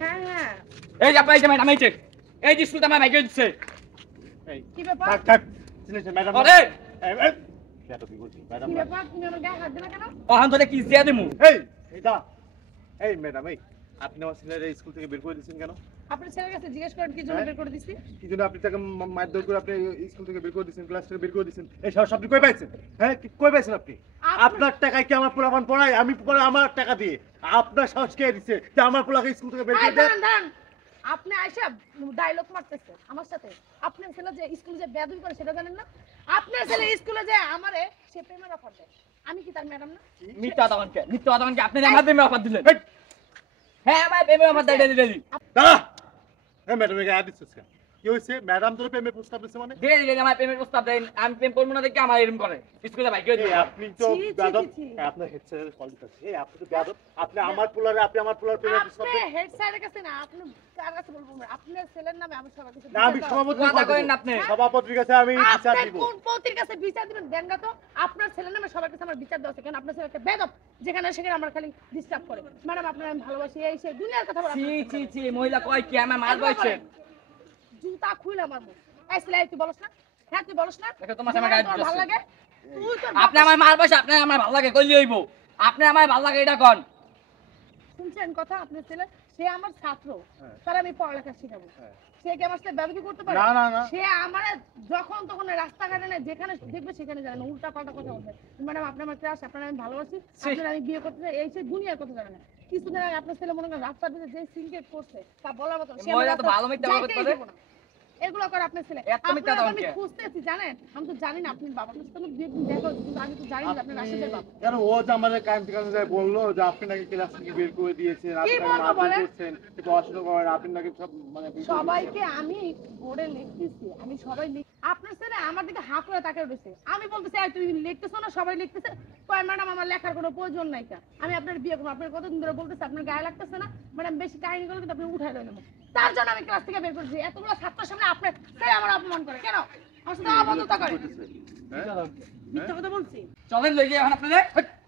হ্যাঁ হ্যাঁ এই যে আপনার এই যে ম্যাডাম এই যে এই যে স্কুলটা আমার ভাইকে দিচ্ছে এই কি ব্যাপার থাক থাক শুনেছেন ম্যাডাম আরে কেন কি বলছি ম্যাডাম কি ব্যাপার তুমি আমার গায়ে হাত দিলে কেন ওখান ধরে কিস দিয়া দেমু এইটা এই ম্যাডাম এই আপনি আমার ছেলের স্কুল থেকে বের করে দিয়েছেন কেন আপনার ছেলের কাছে জিজ্ঞেস করেন কি জন্য বের করে দিছি কি জন্য আপনি তাকে মারধর করে আপনি স্কুল থেকে বের করে দিয়েছেন ক্লাস থেকে বের করে দিয়েছেন এই সব আপনি কই পাইছেন হ্যাঁ কই পাইছেন আপনি আপনার টাকায় কি আমার পোলাপান পড়ায় আমি পড়াই আমার টাকা দিয়ে আপনার সাহস কে দিচ্ছে যে আমার পোলাকে স্কুল থেকে বের করে দেন দাঁড়ান আপনি আইসা ডায়লগ মারতেছে আমার সাথে আপনার ছেলে যে স্কুলে যে বেয়াদবি করে সেটা জানেন না আপনার ছেলে স্কুলে যে আমারে সে প্রেমের অফার দেয় আমি কি তার ম্যাডাম না মিথ্যা দাওয়ানকে আপনি আমার প্রেমে অফার দিলেন হ্যাঁ আমার প্রেমে অফার দেই দিলেন দাঁড়া এই ম্যাডাম একে আদিস কেন কি হইছে ম্যাডাম তোর প্রেমে প্রস্তাব দিছে মানে দে দিলেন আমার প্রেমের প্রস্তাব দেন আমি প্রেম করব না দেখে আমার এরকম করে স্কুলে ভাইকে এই আপনি তো বেয়াদব আপনার হেড স্যারের কল দিতেছে এই আপনি তো বেয়াদব আপনি আমার পোলারে আপনি আমার পোলার প্রেমে প্রস্তাব আপনি দেন হেড স্যারের কাছে না আপনি কার কাছে বলবো আপনার ছেলের নামে আমি সবার কাছে না আমি সভাপতি কথা করেন না আপনি সভাপতির কাছে আমি বিচার আপনি দিব কোন পতির কাছে বিচার দিবেন দেন না তো আপনার ছেলের নামে সবার কাছে আমার বিচার দেওয়া আছে কেন আপনার ছেলে একটা বেয়াদব যেখানে সেখানে আমার খালি ডিস্টার্ব করে ম্যাডাম আপনার আমি ভালোবাসি এই সেই দুনিয়ার কথা বলা ছি মহিলা কয় কি আমার মার বয়সে জুতা খুইলা আমার মুখ এই ছেলে তুই বলছ না হ্যাঁ তুই বলছ না দেখো তোমার সামনে গায়ে তোর ভালো লাগে তুই তো আপনি আমার মার বয়সে আপনি আমার ভালো লাগে কইলি হইব আপনি আমার ভালো লাগে এটা কোন শুনছেন কথা আপনার ছেলে সে আমার ছাত্র তার আমি পড়ালেখা শিখাবো সে কি আমার সাথে ব্যবহার করতে পারে না না না সে আমার যখন তখন রাস্তাঘাটে না যেখানে দেখবে সেখানে যায় না উল্টা পাল্টা কথা বলবে ম্যাডাম আপনি আমার ক্লাস আপনার আমি ভালোবাসি আপনার আমি বিয়ে করতে চাই এই সে দুনিয়ার কথা জানে না কিছুদিন আগে আপনার ছেলে মনে করেন রাস্তার দিকে যে সিনকেট করছে তা বলার মতো সে মহিলা তো ভালো মিথ্যা বলতে পারে এগুলো করে আপনার ছেলে এত মিথ্যা দাও আমি খুঁজতেছি জানেন আমি তো জানি না আপনার বাবা কাছে তো দেখো কিন্তু আমি তো জানি না আপনার রাশিদের বাবা কেন ও যে আমাদের কান্তি কাছে যায় বললো যে আপনি নাকি ক্লাস থেকে বের করে দিয়েছেন আপনি মারধর করছেন পড়াশোনা করেন আপনি নাকি সব মানে সবাইকে আমি বোর্ডে লিখতেছি আমি সবাই আপনার ছেলে আমার দিকে হাত করে তাকে রয়েছে আমি বলতেছি তুই লিখতেছো না সবাই লিখতেছে কয় ম্যাডাম আমার লেখার কোনো প্রয়োজন নাই আমি আপনার বিয়ে করবো আপনার কতদিন ধরে বলতেছি আপনার গায়ে লাগতেছে না ম্যাডাম বেশি কাহিনী করলে কিন্তু আপনি উঠাই দেবেন তার জন্য আমি ক্লাস থেকে বের করছি এতগুলো ছাত্রের সামনে আপনার তাই আমার অপমান করে কেন আমার সাথে অবদ্ধতা করে মিথ্যা কথা বলছি চলেন লই গিয়ে এখন আপনাদের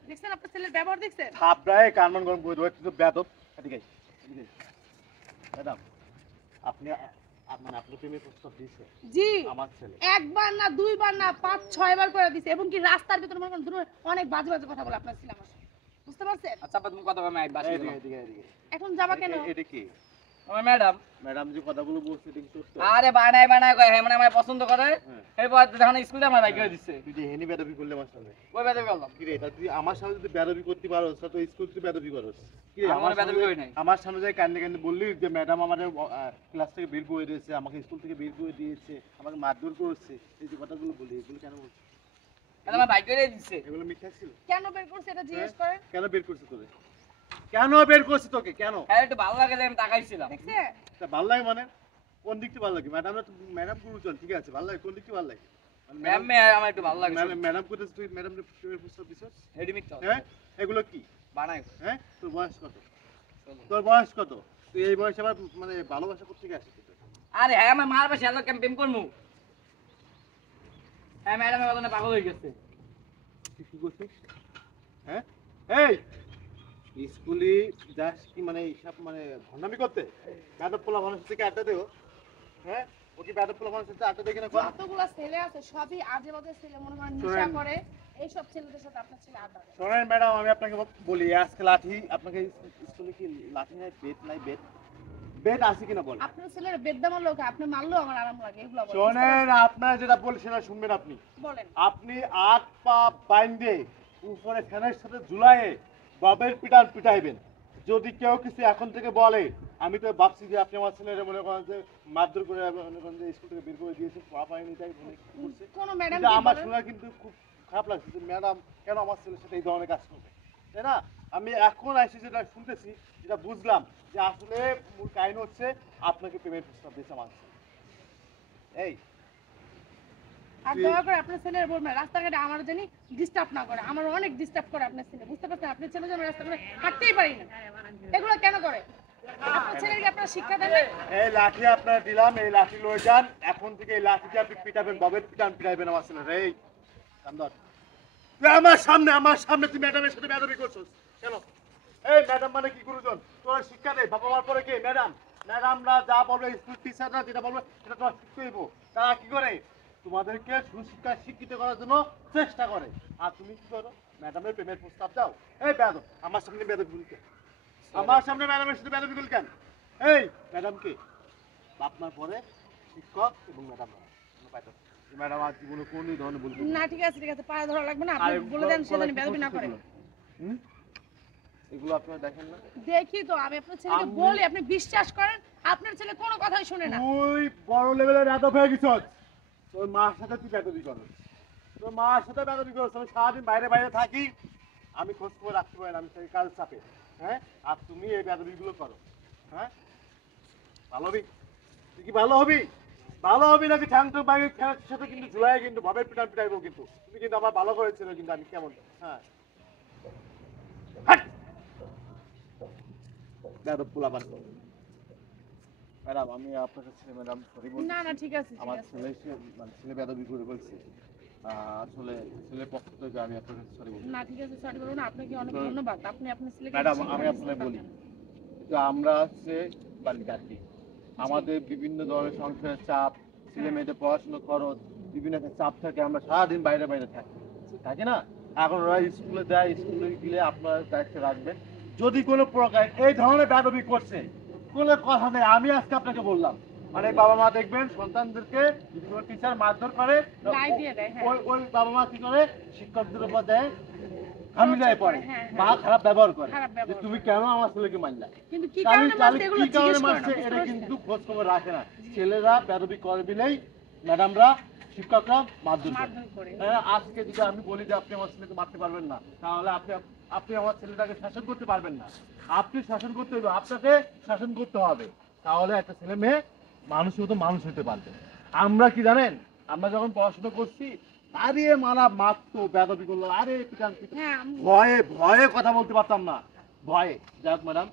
দেখছেন আপনার ছেলের ব্যবহার দেখছেন থাপড়ায় কানমান গরম করে দেবো কিন্তু বেদব এদিকে ম্যাডাম আপনি মানে আপনি প্রেমের প্রস্তাব দিয়েছে জি আমার ছেলে একবার না দুইবার না 5-6 বার করে দিছে এবং কি রাস্তার ভিতরে মনে করেন অনেক বাজে বাজে কথা বলে আপনার ছেলে আমার সাথে বুঝতে পারছেন আচ্ছা তুমি কথা বলবে আমি বাসে এদিকে এখন যাবা কেন এটা কি আমার ম্যাডাম ম্যাডাম যে কথাগুলো বলছে এটা কি সত্য আরে বানায় কয় হ্যাঁ মানে আমার পছন্দ করে এরপর যখন স্কুলে আমার ভাইকে দিচ্ছে তুই যে হেনি বেদবি করলে আমার সামনে কই বেদবি করলাম কি রে এটা তুই আমার সামনে যদি বেদবি করতে পারোস তো স্কুল তুই বেদবি করস কি রে আমার বেদবি করি নাই আমার সামনে যাই কান্দে কান্দে বললি যে ম্যাডাম আমাদের ক্লাস থেকে বের করে দিয়েছে আমাকে স্কুল থেকে বের করে দিয়েছে আমাকে মারধর করেছে এই যে কথাগুলো বলি এগুলো কেন বলছিস এটা আমার ভাইকে দিচ্ছে এগুলো মিথ্যা ছিল কেন বের করছে এটা জিজ্ঞেস করেন কেন বের করছিস তোরে কেন বের করছিস তোকে কেন হ্যাঁ একটু ভালো লাগে আমি তাকাইছিলাম দেখছে তা ভালো লাগে মানে কোন দিকটা ভালো লাগে ম্যাডাম গুরুজন ঠিক আছে ভালো লাগে কোন দিকটা ভালো লাগে ম্যাম আমার একটু ভালো লাগে ম্যাডাম কোথায় তুই ম্যাডাম প্রেমের প্রস্তাব দিছিস এডি মিথ্যা হ্যাঁ এগুলো কি বানাই হ্যাঁ তোর বয়স কত তুই এই বয়সে আবার মানে ভালোবাসা করতে গিয়ে আসিস আরে হ্যাঁ আমার মার পাশে এলো ক্যাম্পেইন করমু হ্যাঁ ম্যাডাম এর কথা পাগল হয়ে গেছে কি করছিস হ্যাঁ এই স্কুলে যাস কি মানে এইসব মানে ভণ্ডামি করতে বেদব পোলা মানুষ থেকে আড্ডা দেও হ্যাঁ ও কি বেদব পোলা মানুষের সাথে আড্ডা দেখে না যতগুলো ছেলে আছে সবই আজে বাজে ছেলে মনে করেন নেশা করে এইসব ছেলেদের সাথে আপনার ছেলে আড্ডা দেয় শোনেন ম্যাডাম আমি আপনাকে বলি আজকে লাঠি আপনাকে স্কুলে কি লাঠি নাই বেড আছে কিনা বল আপনার ছেলের বেদ্দামার লোক আপনি মারলেও আমার আরাম লাগে এগুলো বলেন শোনেন আপনার যেটা বলি সেটা শুনবেন আপনি বলেন আপনি 8 পা বাইন্ধে উপরে ফ্যানের সাথে ঝুলায়ে বাবের পিটাইবেন যদি কেউ কিছু এখন থেকে বলে আমি তো ভাবছি যে আপনি আমার ছেলেরা মনে করেন যে মারধর করে মনে করেন যে স্কুল থেকে বের করে দিয়েছে পড়া পায়নি তাই মনে করছে কোন ম্যাডাম আমার শোনা কিন্তু খুব খারাপ লাগছে যে ম্যাডাম কেন আমার ছেলের সাথে এই ধরনের কাজ করবে তাই না আমি এখন এসে যেটা শুনতেছি যেটা বুঝলাম যে আসলে মূল কাহিনী হচ্ছে আপনাকে পেমেন্ট প্রস্তাব দিয়েছে আমার এই আর দয়া করে আপনার ছেলের বলবেন রাস্তাঘাটে আমার জানি ডিস্টার্ব না করে আমার অনেক ডিস্টার্ব করে আপনার ছেলে বুঝতে পারছেন আপনার ছেলে যেন রাস্তাঘাটে হাঁটতেই পারি না এগুলো কেন করে আপনার ছেলেকে আপনারা শিক্ষা দেন এই লাঠি আপনারা দিলাম এই লাঠি লয়ে যান এখন থেকে এই লাঠি দিয়ে আপনি পিটাবেন বাবের পিটাইবেন আমার ছেলে এই কান্দর তুই আমার সামনে তুই ম্যাডামের সাথে বেয়াদবি করছিস কেন এই ম্যাডাম মানে কি গুরুজন? তোর শিক্ষা নেই, বাবা মার পরে কে ম্যাডাম? ম্যাডামরা যা বলবে, স্কুল টিচাররা যেটা বলবে সেটা তোমার শিখতে হইব। তারা কি করে? তোমাদেরকে সুশিক্ষায় শিক্ষিত করার জন্য চেষ্টা করে। আর তুমি কি করো? ম্যাডামের প্রেমের প্রস্তাব দাও। এই বেয়াদব, আমার সামনে বেয়াদব বলতে, আমার সামনে ম্যাডামের সাথে বেয়াদবি বল কেন? এই ম্যাডাম কে? বাপ মার পরে শিক্ষক এবং ম্যাডাম। ম্যাডাম আর জীবনে কোন ধরনের বলবো না ঠিক আছে পায়ে ধরা লাগবে না, আপনি বলে দেন সে যেন বেয়াদবি না করে। এগুলো আপনারা দেখেন না? দেখি তো, আমি আপনার ছেলেকে বলি, আপনি বিশ্বাস করেন আপনার ছেলে কোনো কথাই শুনে না। তুই বড় লেভেলের বেয়াদব হয়ে গেছিস। তোর মার সাথে তুই বেয়াদবি করস। তোর মার সাথে বেয়াদবি করস। আমি সারাদিন বাইরে বাইরে থাকি, আমি খোঁজ খবর রাখতে পারি না, আমি সেই কাজ চাপে। হ্যাঁ, আর তুমি এই বেয়াদবিগুলো করো। হ্যাঁ, ভালো হবি? তুই কি ভালো হবি? ভালো হবি নাকি ঠ্যাং তো বাইরে খেলার সাথে কিন্তু ঝুলাই কিন্তু ভাবে পিটান পিটাইবো কিন্তু। তুমি কিন্তু আমার ভালো করেছিল কিন্তু আমি কেমন? হ্যাঁ, হাট! বেয়াদব পোলাপান। ম্যাডাম আমি আপনার কাছে ম্যাডাম সরি বলছি। না ঠিক আছে আমার ছেলে মানে ছেলে বেয়াদবি করে বলছি। আসলে ছেলের পক্ষ থেকে আমি আপনার কাছে সরি বলছি। না ঠিক আছে, সরি বলুন, আপনাকে অনেক ধন্যবাদ। আপনি আপনার ছেলেকে ম্যাডাম শিক্ষা আমি দিয়েছেন। আপনাকে বলি যে আমরা হচ্ছে বাড়ি আমাদের বিভিন্ন ধরনের সংসারের চাপ, ছেলে মেয়েদের পড়াশোনার খরচ, বিভিন্ন একটা চাপ থাকে, আমরা সারাদিন বাইরে বাইরে থাকি, তাই না? এখন ওরা স্কুলে দেয়, স্কুলে গেলে আপনার দায়িত্ব রাখবেন। যদি কোনো প্রকার এই ধরনের বেয়াদবি করছে, কোনো কথা নেই, আমি আজকে আপনাকে বললাম, অনেক বাবা মা দেখবেন সন্তানদেরকে যদি কোনো টিচার মারধর করে, লাই দিয়ে দেয়, হ্যাঁ। ওই বাবা মা কি করে শিক্ষকদের উপর দেয়, আমি যাই পড়ে হ্যাঁ, মা খারাপ ব্যবহার করে খারাপ ব্যবহার যে তুমি কেন আমার ছেলেকে মারলা। কিন্তু কি তাহলে কারণে মারছে এগুলো কি কারণে জিজ্ঞেস করেন, মারছে বুঝতে এটা পারছেন? কিন্তু খোঁজ খবর রাখে না। ছেলেরা বেয়াদবি করে দিলেই ম্যাডামরা শিক্ষকরা মারধর মারধর করে। হ্যাঁ, আজকে যদি আমি বলি যে আপনি আমার ছেলেকে মারতে পারবেন না, তাহলে আপনি আমার ছেলেটাকে শাসন করতে পারবেন না। আপনি শাসন করতে হবে, আপনাকে শাসন করতে হবে, তাহলে একটা ছেলে মেয়ে মানুষের মতো মানুষ হতে পারবে। আমরা কি জানেন, আমরা যখন পড়াশোনা করছি, আরে মারা মারতো, বেয়াদবি করলো, আরে পিটান পিটান, হ্যাঁ ভয়ে ভয়ে কথা বলতে পারতাম না, ভয়ে। যাক ম্যাডাম,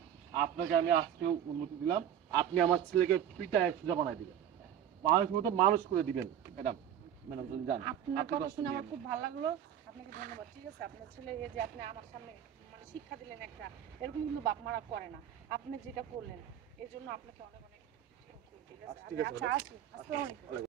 আপনাকে আমি আজকেও অনুমতি দিলাম, আপনি আমার ছেলেকে পিটায় সোজা বানাই দিবেন, মানুষ মতো মানুষ করে দিবেন। ম্যাডাম ম্যাডাম তুমি যান। আপনার আপনি কথা কষ্ট শুনে নিয়েন আমার না। খুব ভালো লাগলো। আপনাকে ধন্যবাদ। ঠিক আছে, আপনার ছেলে এই যে আপনি আমার সামনে মানে শিক্ষা দিলেন একটা, এরকম কিন্তু বাপ মারা করে না। আপনি যেটা করলেন এর জন্য আপনাকে অনেক অনেক thank you, ঠিক আছে? ঠিক আছে, আচ্ছা ম্যাডাম। আসি, আসসালামু আলাইকুম।